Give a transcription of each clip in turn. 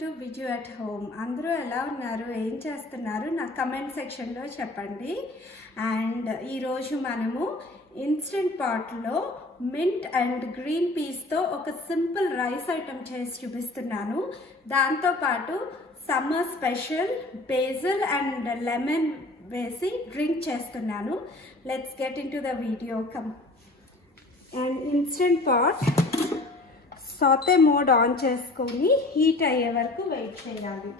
టు Viju at home. అందరూ ఎలా ఉన్నారు, ఏం చేస్తున్నారు నా కమెంట్ సెక్షన్లో చెప్పండి. అండ్ ఈరోజు మనము ఇన్స్టెంట్ పాట్లో మింట్ అండ్ గ్రీన్ పీస్తో ఒక సింపుల్ రైస్ ఐటమ్ చేసి చూపిస్తున్నాను. దాంతోపాటు summer special basil and lemon వేసి డ్రింక్ చేస్తున్నాను. Let's get into the video come. And instant pot sauté mode on చేసుకొని హీట్ అయ్యే వరకు వెయిట్ చేయాలి.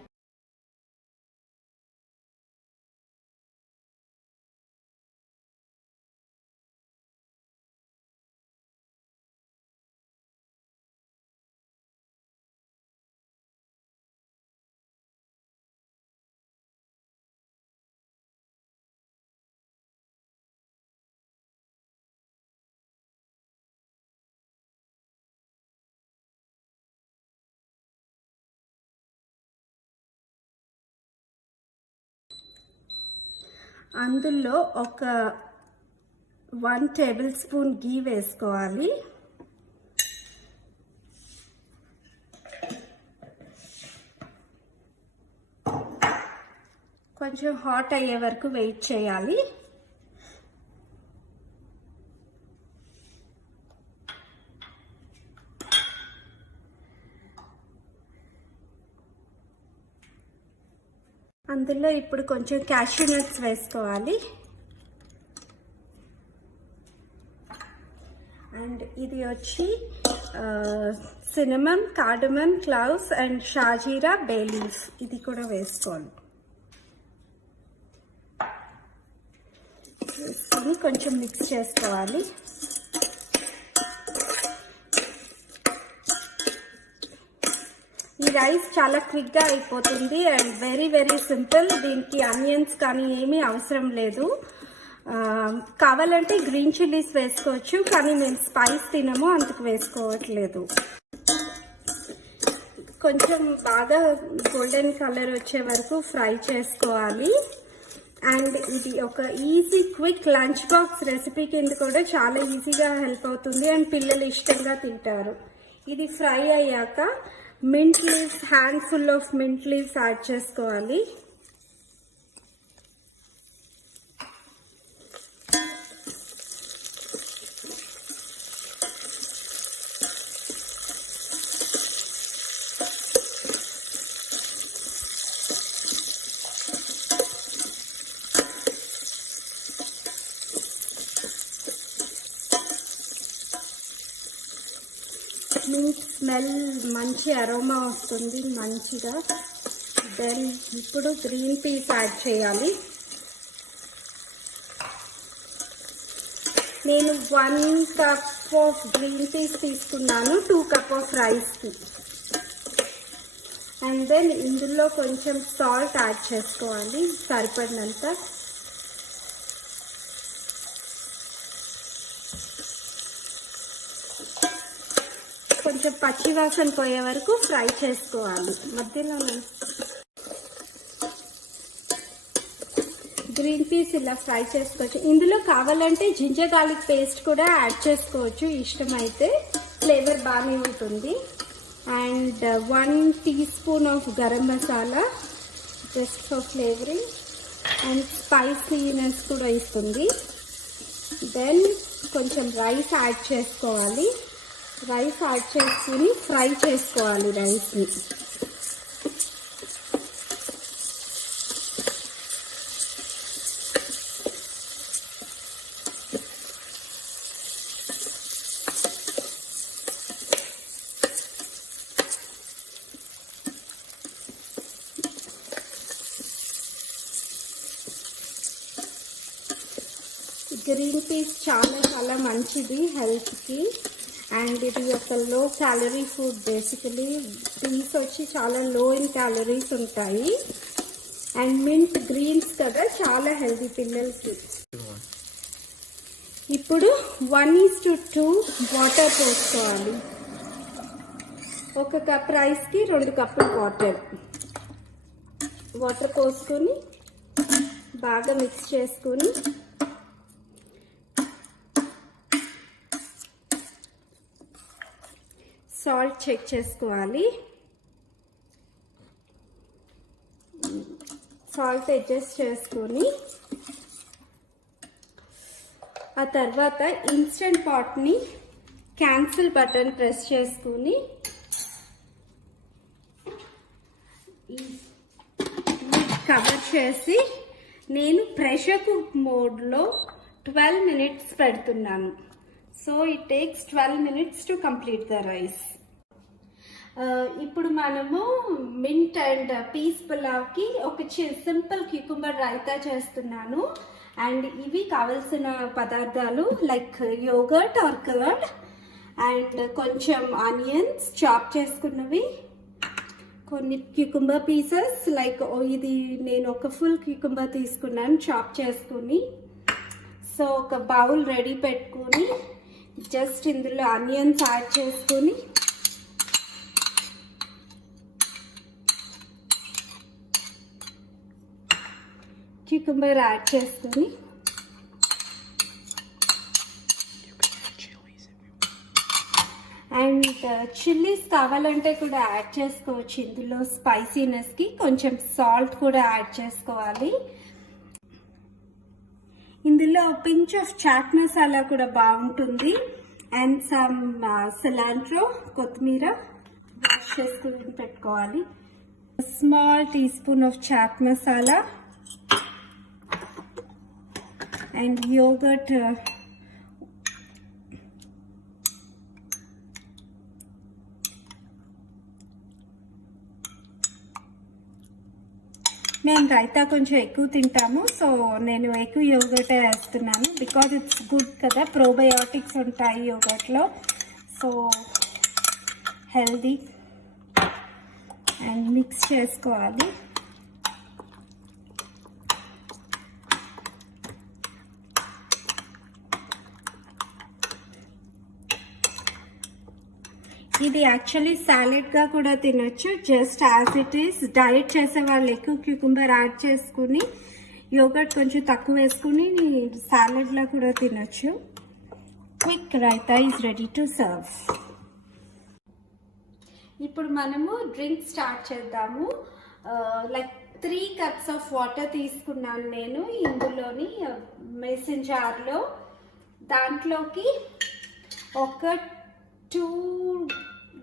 అందులో ఒక 1 టేబుల్ స్పూన్ గీ వేసుకోవాలి. కొంచెం హాట్ అయ్యే వరకు వెయిట్ చేయాలి. అందులో ఇప్పుడు కొంచెం క్యాష్యూ నట్స్ వేసుకోవాలి. అండ్ ఇది వచ్చి సినమన్, కార్డమన్, క్లవ్స్ అండ్ షాజీరా, బే లీఫ్ ఇది కూడా వేసుకోవాలి. వేసుకొని కొంచెం మిక్స్ చేసుకోవాలి. ఈ రైస్ చాలా క్విక్గా అయిపోతుంది అండ్ వెరీ వెరీ సింపుల్. దీనికి ఆనియన్స్ కానీ ఏమీ అవసరం లేదు. కావాలంటే గ్రీన్ చిల్లీస్ వేసుకోవచ్చు, కానీ మేము స్పైస్ తినము, అందుకు వేసుకోవట్లేదు. కొంచెం బాగా గోల్డెన్ కలర్ వచ్చే వరకు ఫ్రై చేసుకోవాలి. అండ్ ఇది ఒక easy quick lunch box recipe కింద కూడా చాలా ఈజీగా హెల్ప్ అవుతుంది అండ్ పిల్లలు ఇష్టంగా తింటారు. ఇది ఫ్రై అయ్యాక mint leaves, handful of mint leaves add చేసుకోవాలి. మింట్ స్మెల్ మంచి అరోమా వస్తుంది మంచిగా. దెన్ ఇప్పుడు గ్రీన్ పీస్ యాడ్ చేయాలి. నేను 1 కప్ ఆఫ్ గ్రీన్ పీస్ తీసుకున్నాను 2 కప్ ఆఫ్ రైస్కి. అండ్ దెన్ ఇందులో కొంచెం సాల్ట్ యాడ్ చేసుకోవాలి సరిపడినంత. కొంచెం పచ్చి వాసన పోయే వరకు ఫ్రై చేసుకోవాలి. మధ్యలో గ్రీన్ పీస్ ఇలా ఫ్రై చేసుకోవచ్చు. ఇందులో కావాలంటే జింజర్ గార్లిక్ పేస్ట్ కూడా యాడ్ చేసుకోవచ్చు ఇష్టమైతే, ఫ్లేవర్ బాగానే ఉంటుంది. And 1 teaspoon of garam masala just for flavouring and spiciness కూడా ఇస్తుంది. దెన్ కొంచెం రైస్ యాడ్ చేసుకోవాలి. రైస్ యాడ్ చేసుకుని ఫ్రై చేసుకోవాలి రైస్ని. గ్రీన్ పీస్ చాలా చాలా మంచిది హెల్త్కి అండ్ ఇది ఒక low calorie food. Basically piece వచ్చి చాలా లో ఇన్ క్యాలరీస్ ఉంటాయి అండ్ మింట్ గ్రీన్స్ కదా చాలా హెల్తీ పిల్లలకి. ఇప్పుడు 1:2 వాటర్ పోసుకోవాలి. 1 కప్ రైస్కి 2 కప్పులు వాటర్ పోసుకొని బాగా మిక్స్ చేసుకొని సాల్ట్ చెక్ చేసుకోవాలి. సాల్ట్ అడ్జస్ట్ చేసుకొని ఆ తర్వాత ఇన్స్టెంట్ పాట్ని క్యాన్సిల్ బటన్ ప్రెస్ చేసుకుని కవర్ చేసి నేను ప్రెషర్ కుక్ మోడ్లో 12 minutes పెడుతున్నాను. So it takes 12 minutes to complete the rice. ఇప్పుడు మనము మింట్ అండ్ పీస్ పులావ్కి ఒక సింపుల్ క్యూకుంబర్ రైతా చేస్తున్నాను. అండ్ ఇవి కావలసిన పదార్థాలు like yoghurt are curd and కొంచెం ఆనియన్స్ చాప్ చేసుకున్నవి, కొన్ని క్యూకుంబర్ పీసెస్ లైక్ ఇది నేను ఒక ఫుల్ క్యూకుంబర్ తీసుకున్నాను చాప్ చేసుకుని. సో ఒక బౌల్ రెడీ పెట్టుకుని జస్ట్ ఇందులో ఆనియన్స్ యాడ్ చేసుకుని క్యూకుంబర్ యాడ్ చేసుకుని అండ్ చిల్లీస్ కావాలంటే కూడా యాడ్ చేసుకోవచ్చు. ఇందులో స్పైసీనెస్కి కొంచెం సాల్ట్ కూడా యాడ్ చేసుకోవాలి. ఇందులో పించ్ ఆఫ్ చాట్ మసాలా కూడా బాగుంటుంది అండ్ సమ్ సిలాంట్రో కొత్తిమీర వాష్ చేసుకుని పెట్టుకోవాలి. Small teaspoon of chaat masala and yogurt మేము రైతా కొంచెం ఎక్కువ తింటాము, సో నేను ఎక్కువ యోగర్టే వేస్తున్నాను బికాజ్ ఇట్స్ గుడ్ కదా, ప్రోబయోటిక్స్ ఉంటాయి యోగర్ట్లో, సో హెల్దీ. అండ్ మిక్స్ చేసుకోవాలి. ఇది యాక్చువల్లీ సాలెడ్గా కూడా తినొచ్చు, just as it is. Diet చేసే వాళ్ళు ఎక్కువ క్యూకుంబర్ యాడ్ చేసుకుని యోగర్ట్ కొంచెం తక్కువ వేసుకుని సాలెడ్లా కూడా తినొచ్చు. క్విక్ raita is ready to serve. ఇప్పుడు మనము డ్రింక్ స్టార్ట్ చేద్దాము. లైక్ 3 cups ఆఫ్ వాటర్ తీసుకున్నాను నేను ఇందులోని మేసన్ జార్లో. దాంట్లోకి ఒక 2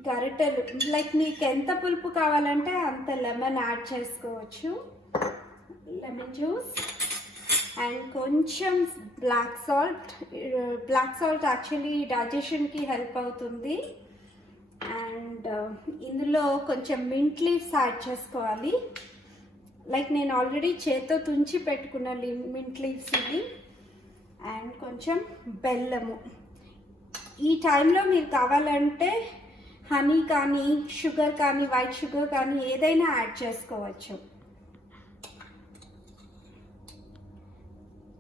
గరిటెలు, లైక్ మీకు ఎంత పులుపు కావాలంటే అంత లెమన్ యాడ్ చేసుకోవచ్చు, లెమన్ జ్యూస్. అండ్ కొంచెం black salt. Black salt actually డైజెషన్కి హెల్ప్ అవుతుంది. అండ్ ఇందులో కొంచెం మింట్ లీవ్స్ యాడ్ చేసుకోవాలి. లైక్ నేను ఆల్రెడీ చేత్తో తుంచి పెట్టుకున్న మింట్ లీవ్స్ ఇవి. అండ్ కొంచెం బెల్లము. ఈ టైంలో మీరు కావాలంటే హనీ కానీ షుగర్ కానీ వైట్ షుగర్ కానీ ఏదైనా యాడ్ చేసుకోవచ్చు.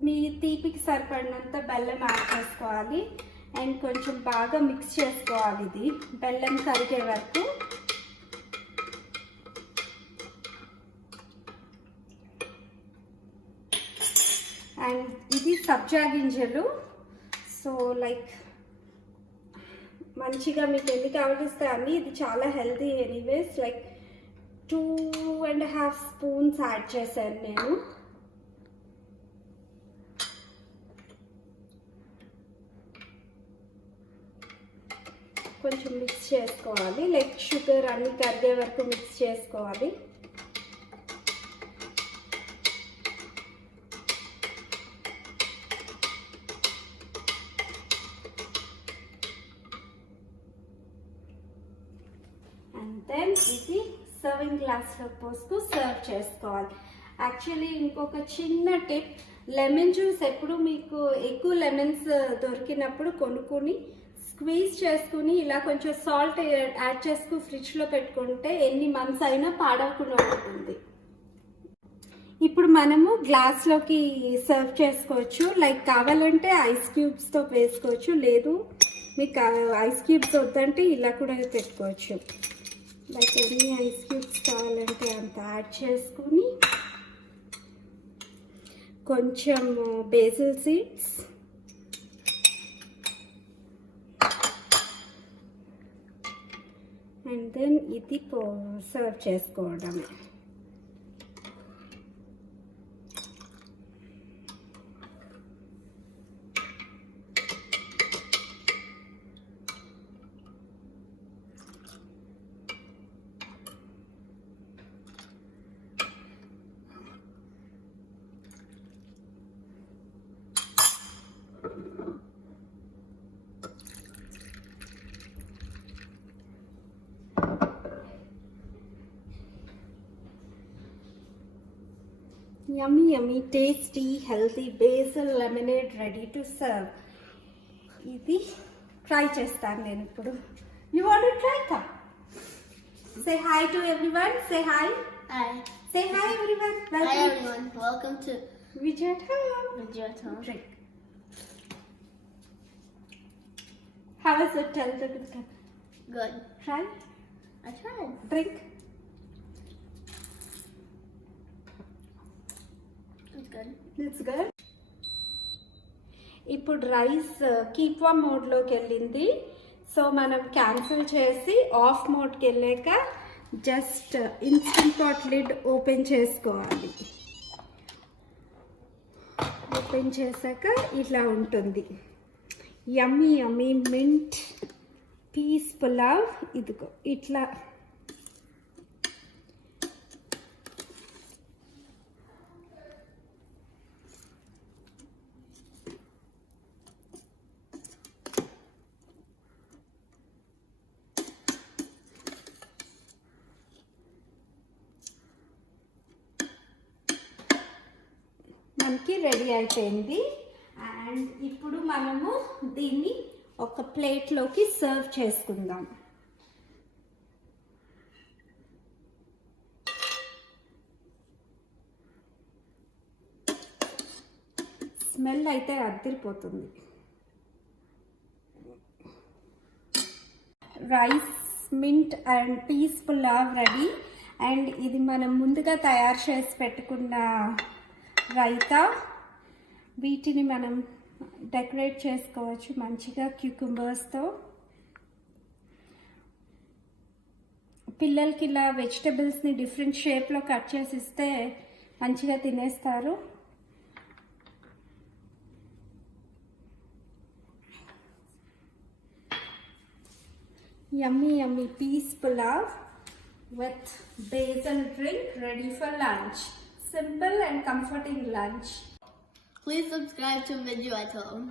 మీ తీపికి సరిపడినంత బెల్లం యాడ్ చేసుకోవాలి. అండ్ కొంచెం బాగా మిక్స్ చేసుకోవాలి ఇది బెల్లం కరిగే వరకు. అండ్ ఇది సబ్జా గింజలు. సో లైక్ మంచిగా మీకు ఎన్ని కావాలిస్తే అన్ని. ఇది చాలా healthy anyways. Like 2.5 spoons add చేశాను నేను. కొంచెం మిక్స్ చేసుకోవాలి. లైక్ షుగర్ అన్ని కరిగే వరకు మిక్స్ చేసుకోవాలి. దెన్ ఇది సర్వింగ్ గ్లాస్లో పోసుకు సర్వ్ చేసుకోవాలి. యాక్చువల్లీ ఇంకొక చిన్న టిప్, లెమన్ జ్యూస్ ఎప్పుడు మీకు ఎక్కువ లెమన్స్ దొరికినప్పుడు కొనుక్కొని స్క్వీజ్ చేసుకుని ఇలా కొంచెం సాల్ట్ యాడ్ చేసుకుని ఫ్రిడ్జ్లో పెట్టుకుంటే ఎన్ని మంత్స్ అయినా పాడవకుండా ఉంటుంది. ఇప్పుడు మనము గ్లాస్లోకి సర్వ్ చేసుకోవచ్చు. లైక్ కావాలంటే ఐస్ క్యూబ్స్తో వేసుకోవచ్చు, లేదు మీకు ఐస్ క్యూబ్స్ వద్దంటే ఇలా కూడా పెట్టుకోవచ్చు. లైక్ ఎన్ని ఐస్ క్యూబ్స్ కావాలంటే అంత యాడ్ చేసుకుని కొంచెం బేసిల్ సీడ్స్ అండ్ దెన్ ఇది సర్వ్ చేసుకోవడమే. Yummy, yummy, tasty, healthy basil lemonade ready to serve. ఇది ట్రై చేస్తాను నేను ఇప్పుడు. You want to try ka? Say hi to everyone. Say hi. Hi. Say hi everyone. Hi everyone. Welcome to Vijay at home. Vijay's home. Drink. How is it? Tell the good. Good. Try. I tried. Drink. It's good. It's good. ఇప్పుడు rice keep warm మోడ్లోకి వెళ్ళింది. So మనం cancel చేసి off మోడ్కి వెళ్ళాక just instant pot lid open చేసుకోవాలి. Open చేశాక ఇట్లా ఉంటుంది. Yummy yummy mint peas pulao. ఇదిగో ఇట్లా మనకి రెడీ అయిపోయింది. అండ్ ఇప్పుడు మనము దీన్ని ఒక ప్లేట్లోకి సర్వ్ చేసుకుందాం. స్మెల్ అయితే అదిరిపోతుంది. Rice mint and peas pulao ready. And ఇది మనం ముందుగా తయారు చేసి పెట్టుకున్న రైతా. వీటిని మనం డెకరేట్ చేసుకోవచ్చు మంచిగా క్యూకుంబర్స్తో. పిల్లలకి ఇలా వెజిటబుల్స్ని డిఫరెంట్ షేప్లో కట్ చేసి ఇస్తే మంచిగా తినేస్తారు. Yummy yummy peas pulav with basil drink ready for lunch. Simple and comforting lunch. Please subscribe to Vijay's home.